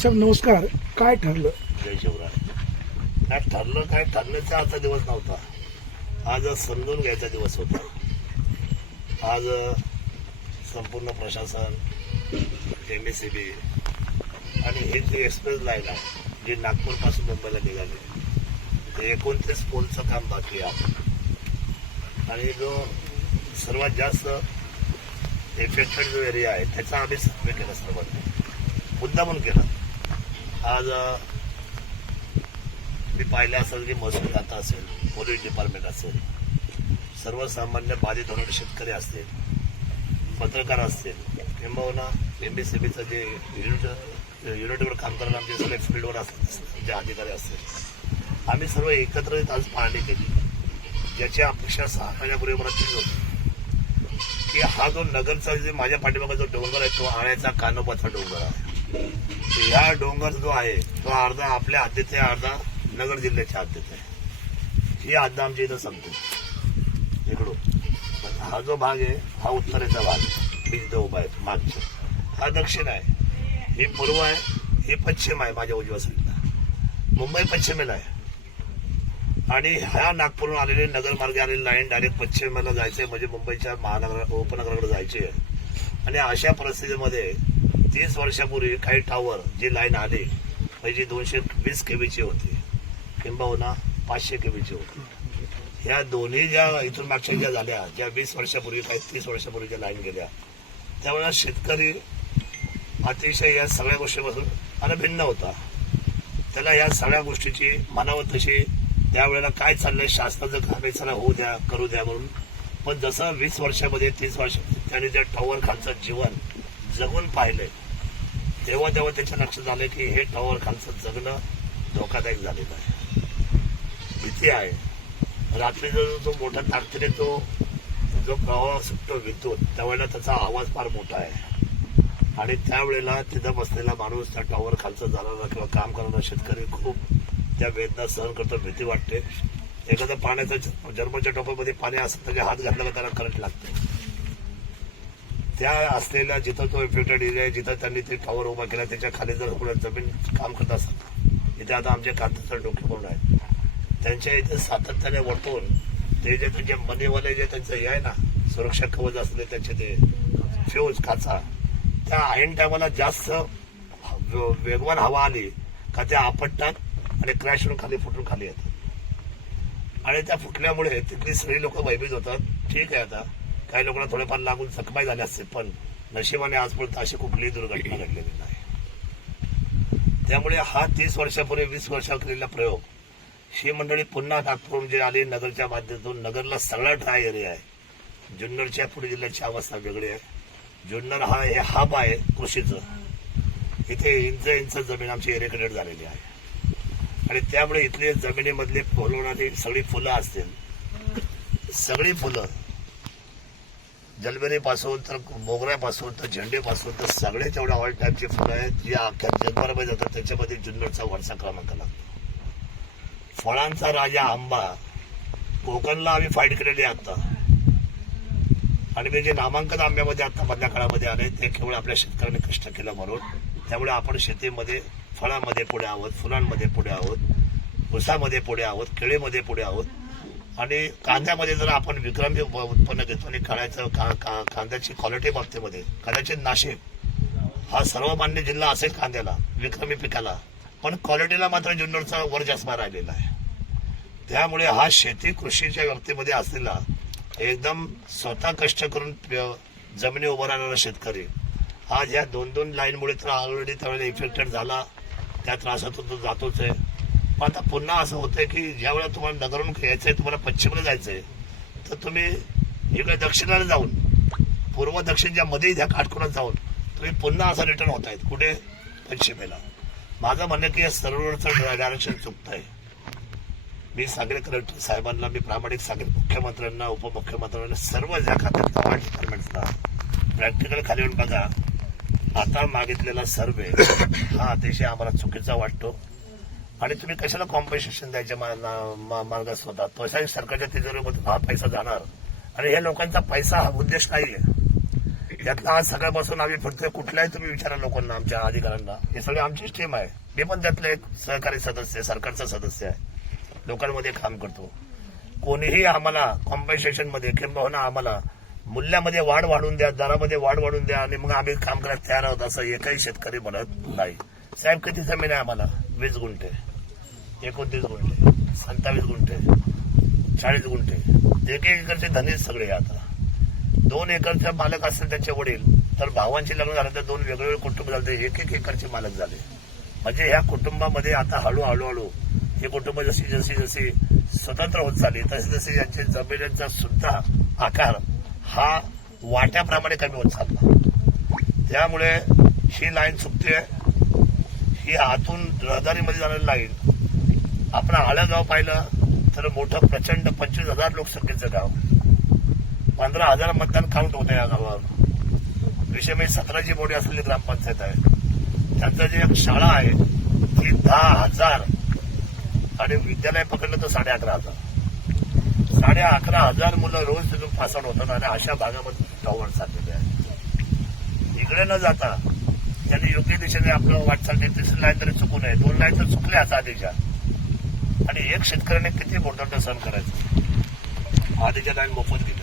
साहेब नमस्कार काय ठरलं? जय शिवराय. काय ठरलं काय ठरण्याचा आजचा दिवस नव्हता. आज समजून घ्यायचा दिवस होता. आज संपूर्ण प्रशासन एम एस सी बी आणि हे जे एक्सप्रेस लाईन आहे जे नागपूरपासून मुंबईला निघाले ते एकोणतीस पोलचं काम बाकी आहे. आणि जो सर्वात जास्त इफेक्टेड जो एरिया आहे त्याचा आम्ही सर्वे केला सर्वांनी. मुद्दा म्हणून केला. आज मी पाहिलं असेल की महसूल खातं असेल पोलीस डिपार्टमेंट असेल. सर्वसामान्य बाधित होणारे शेतकरी असतील पत्रकार असतील किंबहुना एम बी सी बीचं जे युनिट युनिटवर काम करणारे आमचे सगळे फील्डवर असतील जे अधिकारी असतील. आम्ही सर्व एकत्र येत आज पाहणी केली. ज्याची अपेक्षा सहा महिन्यापूर्वी मला तीच होती. की हा जो नगरचा जे माझ्या पाठीमागा जो डोंगर आहे तो आण्याचा कानोबाचा डोंगर आहे. या डोंगर जो आहे तो अर्धा आपल्या हद्दीत आहे अर्धा नगर जिल्ह्याच्या हद्दीत आहे. ही हद्द आमच्या इथं संपते. इकडून. पण हा जो भाग आहे हा उत्तरेचा भाग आहे. मी उभा आहे मागचा हा दक्षिण आहे. ही पूर्व आहे ही पश्चिम आहे माझ्या उजव्या साईडला मुंबई पश्चिमेला आहे. आणि ह्या नागपूरहून आलेले नगरमार्गे आलेली लाईन डायरेक्ट पश्चिमेला जायचंय म्हणजे मुंबईच्या महानगर उपनगराकडे जायची आहे आणि अशा परिस्थितीमध्ये तीस वर्षापूर्वी काही टावर जी लाईन आली म्हणजे दोनशे वीस केबीची होती. किंबहुना पाचशे केबीची होती. ह्या दोन्ही ज्या इथून मागच्या ज्या झाल्या ज्या वीस वर्षापूर्वी काही तीस वर्षापूर्वी ज्या लाईन गेल्या त्यावेळेला शेतकरी अतिशय या सगळ्या गोष्टीपासून अनभिन्न होता. त्याला या सगळ्या गोष्टीची म्हणावं तशी त्यावेळेला काय चाललंय शासनाचं काम चला होऊ द्या करू द्या म्हणून. पण जसं वीस वर्षामध्ये तीस वर्षामध्ये त्याने त्या टॉवर खालचं जीवन जगून पाहिलंय. तेव्हा तेव्हा त्याच्या लक्षात आलं की हे टॉवर खालचं जगणं धोकादायक झालेलं आहे. भीती आहे. रात्री जो जो मोठा ताकदीने तो जो प्रवाह सुटतो विद्युत त्यावेळेला त्याचा आवाज फार मोठा आहे. आणि त्यावेळेला तिथं बसलेला माणूस त्या टॉवर खालचं जाणारा किंवा काम करणारा शेतकरी खूप त्या वेदना सहन करतो भीती वाटते. एखादं पाण्याचं जर्मनच्या टॉपरमध्ये पाणी असतं त्याच्या हात घातल्याला त्याला करंट लागतं त्या असलेल्या जिथं तो इफेक्टेड एरिया आहे जिथं त्यांनी ते टॉवर उभा केला त्याच्याखाली जर कुठे जमीन काम करत असत इथे आता आमचे कांताचं डोके म्हणून आहेत. त्यांच्या इथे सातत्याने वरतून ते जे त्यांचे मनीवाले जे त्यांचं हे आहे ना सुरक्षा कवच असले त्यांचे ते फ्यूज काचा त्या ऐन टायमाला जास्त वेगवान हवा आली का त्या आपटतात आणि क्रॅश होऊन खाली फुटून खाली येतात. आणि त्या फुटल्यामुळे तिथली सगळी लोक भयभीत होतात. ठीक आहे आता. काही लोकांना थोडेफार लागून जखमाई झाले असते पण नशिबाने आजपर्यंत अशी कुठलीही दुर्घटना घडलेली नाही. त्यामुळे हा तीस वर्षापूर्वी वीस वर्षावर केलेला प्रयोग ही मंडळी पुन्हा नागपूर जे आली नगरच्या माध्यमातून नगरला सगळा ड्राय एरिया आहे. जुन्नरच्या पुणे जिल्ह्याची अवस्था वेगळी आहे. जुन्नर हा हे हब आहे कृषीचं. इथे इंच इंच जमीन आमची एरिकेटेड झालेली आहे. आणि त्यामुळे इथले जमिनीमधले फुलवणारी सगळी फुलं असतील. सगळी फुलं जलबेरीपासून तर मोगऱ्यापासून तर झेंडेपासून तर सगळे तेवढे ऑल टाईपची फुलं आहेत जे अख्ख्या जगभरामध्ये जातात त्याच्यामध्ये जुन्नरचा वरचा क्रमांक लागतो फळांचा राजा आंबा कोकणला आम्ही फाईट केलेली आहे आता. आणि मी जे नामांकन आंब्यामध्ये आता मधल्या काळामध्ये आले ते केवळ आपल्या शेतकऱ्यांनी कष्ट केलं म्हणून. त्यामुळे आपण शेतीमध्ये फळामध्ये पुढे आहोत फुलांमध्ये पुढे आहोत ऊसामध्ये पुढे आहोत केळीमध्ये पुढे आहोत. आणि कांद्यामध्ये जर आपण विक्रमी उत्पन्न घेतो आणि कळायचं का, का, कांद्याची क्वालिटी बाबतीमध्ये कदाचित नाशिक हा सर्वमान्य जिल्हा असेल कांद्याला विक्रमी पिकाला पण क्वालिटीला मात्र जुन्नरचा वर राहिलेला आहे. त्यामुळे हा शेती कृषीच्या व्यक्तीमध्ये असलेला एकदम स्वतः कष्ट करून जमिनी उभं राहणारा शेतकरी आज या दोन दोन लाईनमुळे तर ऑलरेडी त्यावेळेला इफेक्टेड झाला त्या त्रासातून तो जातोच आहे. आता पुन्हा असं होतंय की ज्यावेळेला तुम्हाला नगरून यायचंय तुम्हाला पश्चिमेला जायचंय तर तुम्ही इकडे दक्षिणाला जाऊन पूर्व दक्षिणच्या मध्ये ह्या काटकोनात जाऊन तुम्ही पुन्हा असं रिटर्न होत आहेत कुठे? पश्चिमेला. माझं म्हणणं की या सर्व्हरचं डायरेक्शन चुकतं आहे मी सांगेल कलेक्टर साहेबांना मी प्रामाणिक सांगेल. मुख्यमंत्र्यांना उपमुख्यमंत्र्यांना सर्व ज्या खात्यात डिपार्टमेंटला प्रॅक्टिकल खाली येऊन बघा. आता मागितलेला सर्वे हा अतिशय आम्हाला चुकीचा वाटतो. आणि तुम्ही कशाला कॉम्पन्सेशन द्यायच्या मा- मा- मार्गात स्वतः? पैसा सरकारच्या तिजोरीमध्ये हा पैसा जाणार. आणि ह्या लोकांचा पैसा हा उद्देश नाहीये. यातला आज सकाळपासून आम्ही फक्त कुठल्याही तुम्ही विचारा लोकांना आमच्या अधिकाऱ्यांना. हे सगळे आमचीच टीम आहे. मी पण त्यातलं एक सहकारी सदस्य सरकारचा सदस्य आहे. लोकांमध्ये काम करतो. कोणीही आम्हाला कॉम्पन्सेशनमध्ये किंबहुना हो आम्हाला मूल्यामध्ये वाढ वाढून द्या दरामध्ये वाढ वाढून द्या आणि मग आम्ही काम करायला तयार आहोत असं एकही शेतकरी म्हणत नाही. साहेब किती जमीन आहे आम्हाला? वीस गुंठे. एकोणतीस गुंठे सत्तावीस गुंठे चाळीस गुंठे. एक एक एकरचे धनीच सगळे आता. दोन एकरचे मालक असतील त्यांचे वडील तर भावांची लग्न झालं तर दोन वेगवेगळे कुटुंब झाले एक एक एकरचे मालक झाले. म्हणजे ह्या कुटुंबामध्ये आता हळू हळूहळू हे कुटुंब जशी जशी जशी स्वतंत्र होत चालली तसे तसे यांचे जमिनींचा सुद्धा आकार हा वाट्याप्रमाणे कमी होत चालला. त्यामुळे ही लाईन चुकते ही आतून रहदारीमध्ये जाणारी लाईन आपण आळ्यागाव पाहिलं तर मोठं प्रचंड पंचवीस हजार लोकसंख्येचं गाव. पंधरा हजार मतदान काउंट होतं या गावावर. विषय म्हणजे सतराची बोडी असलेली ग्रामपंचायत आहे. त्यांचं जे एक शाळा आहे ती दहा हजार. आणि विद्यालय पकडलं तर साडे अकरा हजार. साडे अकरा हजार मुलं रोज तिथून पासआउट होतात आणि अशा भागामध्ये टॉवर चाललेले आहे इकडे न जाता त्यांनी योग्य दिशेने आपलं वाटचाल तिसरी लाईन तरी चुकू नये. दोन लाईन तर चुकल्याच आधीच्या आणि एक शेतकऱ्याने किती मोठं सहन करायचं? आधीच्या आम्ही मोफत दिलं.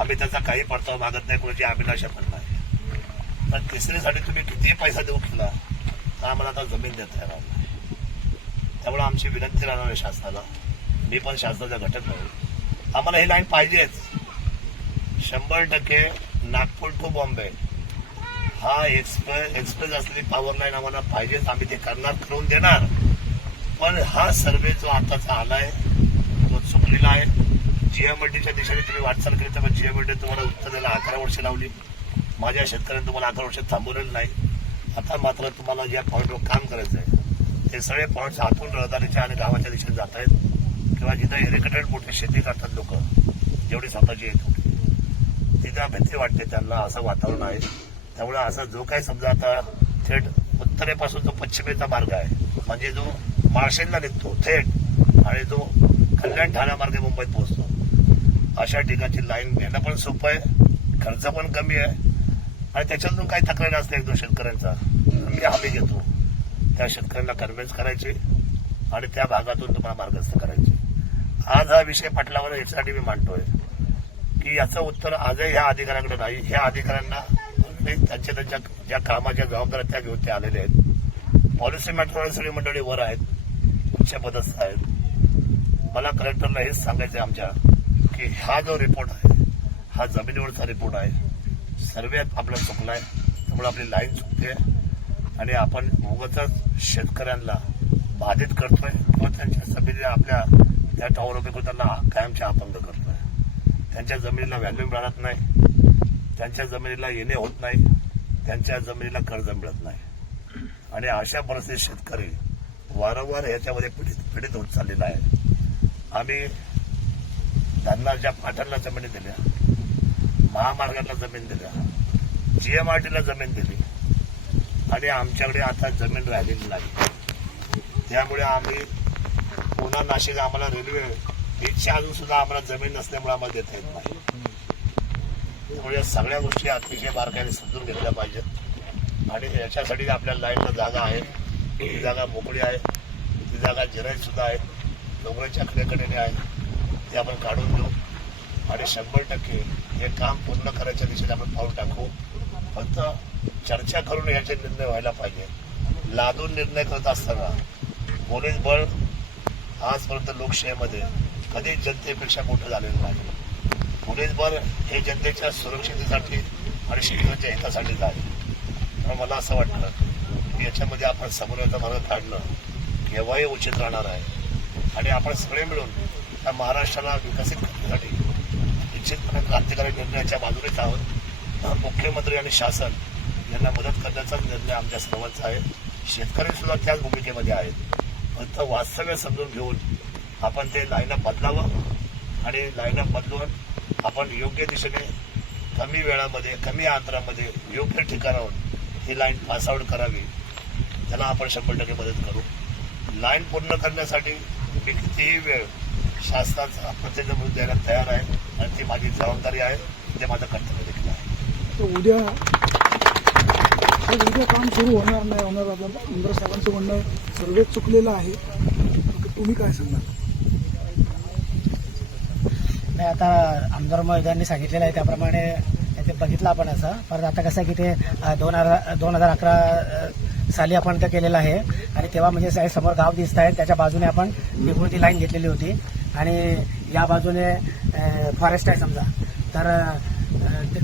आम्ही त्याचा काही परतावा मागत नाही कोणाची अभिलाषा शकत नाही. पण तिसरीसाठी तुम्ही किती पैसा देऊ केला तर आम्हाला आता जमीन देता येणार नाही. त्यामुळे आमची विनंती राहणार आहे शासनाला. मी पण शासनाचा घटक नाही आम्हाला ही लाईन पाहिजेच. शंभर टक्के नागपूर टू बॉम्बे. हा एक्सप्रेस एक्सप्रेस असलेली पॉवर लाईन आम्हाला पाहिजेच. आम्ही ते करणार करून देणार. पण हा सर्वे जो आताचा आलाय तो चुकलेला आहे. जीएमडीच्या दिशेने तुम्ही वाटचाल केली तर जीएमडी तुम्हाला उत्तर द्यायला अकरा वर्ष लावली. माझ्या शेतकऱ्यांनी तुम्हाला अकरा वर्ष थांबवलेलं नाही. आता मात्र तुम्हाला ज्या पॉईंटवर काम करायचं आहे ते सगळे पॉईंट्स आतून रहदारीच्या आणि गावाच्या दिशेने जात आहेत. किंवा जिथं हेरिकेटेड मोठी शेती करतात लोक जेवढी स्वतःची येतो तिथं भीती वाटते त्यांना असं वातावरण आहे. त्यामुळे असा जो काही समजा आता थेट उत्तरेपासून जो पश्चिमेचा मार्ग आहे म्हणजे जो माळशेनला निघतो थेट. आणि तो कल्याण ठाण्यामार्गे मुंबईत पोहोचतो. अशा ठिकाणची लाईन घेणं पण सोपं आहे खर्च पण कमी आहे. आणि त्याच्यातून काही तक्रार असते एक दोन शेतकऱ्यांचा मी हमी घेतो. त्या शेतकऱ्यांना कन्व्हिन्स करायचे आणि त्या भागातून तुम्हाला मार्गस्थ करायचे. आज हा विषय पटलावर याच्यासाठी मी मांडतोय की याचं उत्तर आजही ह्या अधिकाऱ्यांकडे नाही. ह्या अधिकाऱ्यांना त्यांच्या त्यांच्या ज्या कामाच्या जबाबदाऱ्या त्या घेऊन ते आलेले आहेत. पॉलिसी मॅट्रोलॉजी मंडळी वर आहेत. उच्च पदस्थ साहेब मला कलेक्टरला हेच सांगायचं आहे आमच्या की हा जो रिपोर्ट आहे हा जमिनीवरचा रिपोर्ट आहे सर्वे आपला आहे त्यामुळे आपली लाईन चुकते आणि आपण उगाच शेतकऱ्यांना बाधित करतोय किंवा त्यांच्या जमिनी आपल्या त्या टॉवर उभे करून त्यांना कायमच्या अपंग करतोय. त्यांच्या जमिनीला व्हॅल्यू मिळत नाही त्यांच्या जमिनीला येणे होत नाही त्यांच्या जमिनीला कर्ज मिळत नाही. आणि अशा परिस्थितीत शेतकरी वारंवार ह्याच्यामध्ये पीडित पीडित होत चाललेला आहे. आम्ही धान्याच्या पाठांना जमिनी दिल्या महामार्गाला जमीन दिल्या जीएमआरटीला जमीन दिली आणि आमच्याकडे आता जमीन राहिलेली नाही. त्यामुळे आम्ही पुन्हा नाशिक आम्हाला रेल्वे इच्छा अजून सुद्धा आम्हाला जमीन नसल्यामुळे आम्हाला देता येत नाही. त्यामुळे या सगळ्या गोष्टी अतिशय बारकाईने समजून घेतल्या पाहिजेत. आणि याच्यासाठी आपल्या लाईनला जागा आहे. ती जागा मोकळी आहे. ती जागा जिरायत सुद्धा आहे. डोंगराच्या खड्याकडेने आहे. ते आपण काढून देऊ आणि शंभर टक्के हे काम पूर्ण करायच्या दिशेने आपण पाऊल टाकू. फक्त चर्चा करून याचे निर्णय व्हायला पाहिजे. लादून निर्णय करत असताना पोलीस बळ आजपर्यंत लोकशाहीमध्ये कधी जनतेपेक्षा मोठं झालेलं नाही. पोलीस बळ हे जनतेच्या सुरक्षितेसाठी आणि शिक्षणाच्या हितासाठीच आहे. मला असं वाटतं याच्यामध्ये आपण समन्वयाचा मार्ग काढणं केव्हाही उचित राहणार आहे. आणि आपण सगळे मिळून या महाराष्ट्राला विकसित करण्यासाठी निश्चितपणे क्रांतिकारी निर्णयाच्या बाजूनेच आहोत. मुख्यमंत्री आणि शासन यांना मदत करण्याचा निर्णय आमच्या सर्वांचा आहे. शेतकरी सुद्धा त्याच भूमिकेमध्ये आहेत. फक्त वास्तव्य समजून घेऊन आपण ते लाईनअप बदलावं आणि लाईनअप बदलून आपण योग्य दिशेने कमी वेळामध्ये कमी अंतरामध्ये योग्य ठिकाणावर ही लाईन पासआउट करावी. त्याला आपण शंभर टक्के मदत करू. लाईन पूर्ण करण्यासाठी मी कितीही वेळ शासनाचा म्हणून द्यायला तयार आहे आणि ती माझी जबाबदारी आहे ते माझं कर्तव्य देखील आहे. तर उद्या उद्या काम सुरू होणार नाही होणार आता आमदार साहेबांचं म्हणणं आहे सर्वे चुकलेलं आहे. तर तुम्ही काय सांगणार? नाही आता आमदार महोदयांनी सांगितलेलं आहे त्याप्रमाणे ते बघितलं आपण असं. परत आता कसं आहे की ते दोन हजार दोन हजार अकरा साली आपण ते केलेलं आहे. आणि तेव्हा म्हणजे समोर गाव दिसत आहे त्याच्या बाजूने आपण निगुळती लाईन घेतलेली होती. आणि या बाजूने फॉरेस्ट आहे समजा. तर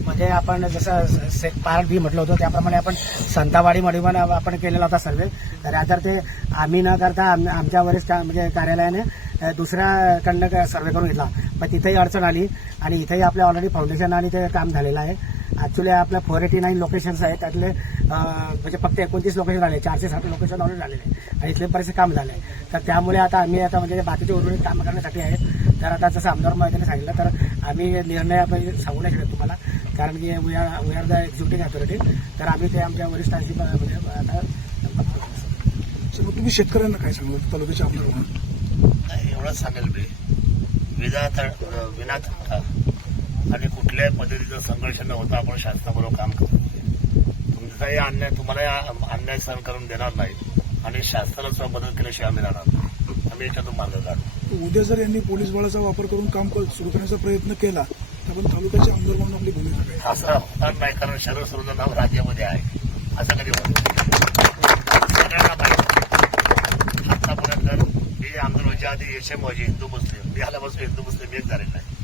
म्हणजे आपण जसं से- पार्क बी म्हटलं होतं त्याप्रमाणे आपण संतावाडीमध्ये पण आपण केलेला होता सर्वे. तर आता ते आम्ही न करता आम- आमच्या वरिष्ठ म्हणजे कार्यालयाने दुसऱ्याकडनं सर्वे करून घेतला. पण तिथेही अडचण आली. आणि इथेही आपल्या ऑलरेडी फाउंडेशन आणि ते काम झालेलं आहे. ऍक्च्युली आपल्या फोर एटी नाईन लोकेशन्स आहेत. त्यातले म्हणजे फक्त एकोणतीस लोकेशन झाले. चारशे साठ लोकेशन ऑलरेडी झालेले आहे आणि इथले बरेचसे काम झाले तर त्यामुळे आता आम्ही आता म्हणजे बाकीचे उर्वरित काम करण्यासाठी आहेत. तर आता जसं आमदार महोदयाने सांगितलं तर आम्ही निर्णय आपण सांगू नाही शकत तुम्हाला. कारण की we are we are the executive authority तर आम्ही ते आमच्या वरिष्ठांशी म्हणजे आता तुम्ही शेतकऱ्यांना काय सांगणार तालुक्याचे आमदार म्हणून. एवढंच सांगेल मी. विना विना तंटा आणि कुठल्याही पद्धतीचा संघर्ष न होता आपण शासनाबरोबर काम करतो. तुमचाही अन्याय तुम्हाला अन्याय सहन करून देणार नाही आणि शासनाला सुद्धा मदत केल्याशिवाय आम्ही राहणार नाही. आम्ही याच्यातून मार्ग काढू तर उद्या जर यांनी पोलीस बळाचा वापर करून काम कर- सुरू करण्याचा प्रयत्न केला तर आपण तालुक्याचे आमदार म्हणून आपली भूमिका असं होणार नाही कारण शरद सुरज नाव राज्यामध्ये आहे. असं कधी. सगळ्यांना पाहिजे आतापर्यंत मी आमदार व्हायच्या आधी हिंदू मुस्लिम मी आल्यापासून हिंदू मुस्लिम एक झालेला आहे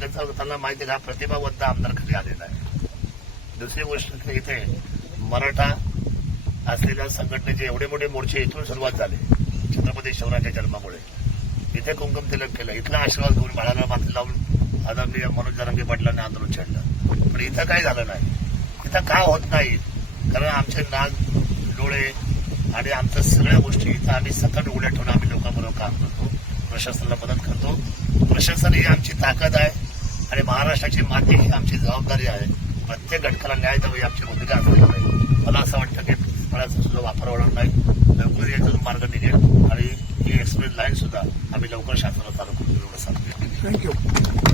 त्यांना माहिती आहे हा प्रतिभावंत आमदार खाली आलेला आहे. दुसरी गोष्ट इथे मराठा असलेल्या संघटनेचे एवढे मोठे मोर्चे इथून सुरुवात झाले छत्रपती शिवराच्या जन्मामुळे. इथे कुंकुम तिलक केलं इथला आशीर्वाद घेऊन बाळाला माती लावून आदरणीय मनोज जरांगे पाटलाने आंदोलन छेडलं. पण इथं काही झालं नाही? इथं का होत नाही? कारण आमचे नाक डोळे आणि आमच्या सगळ्या गोष्टी इथं आम्ही सतत उड्या ठेवून आम्ही लोकांबरोबर काम करतो प्रशासनाला मदत करतो. प्रशासन ही आमची ताकद आहे आणि महाराष्ट्राची माती ही आमची जबाबदारी आहे. प्रत्येक घटकाला न्याय द्यावं ही आमची भूमिका असली पाहिजे मला असं वाटतं की फळाचा सुद्धा वापर होणार नाही. लवकर याच्यातून मार्ग निघेल आणि ही एक्सप्रेस लाईन सुद्धा आम्ही लवकर शासनाला चालू करून सांगतो. थँक्यू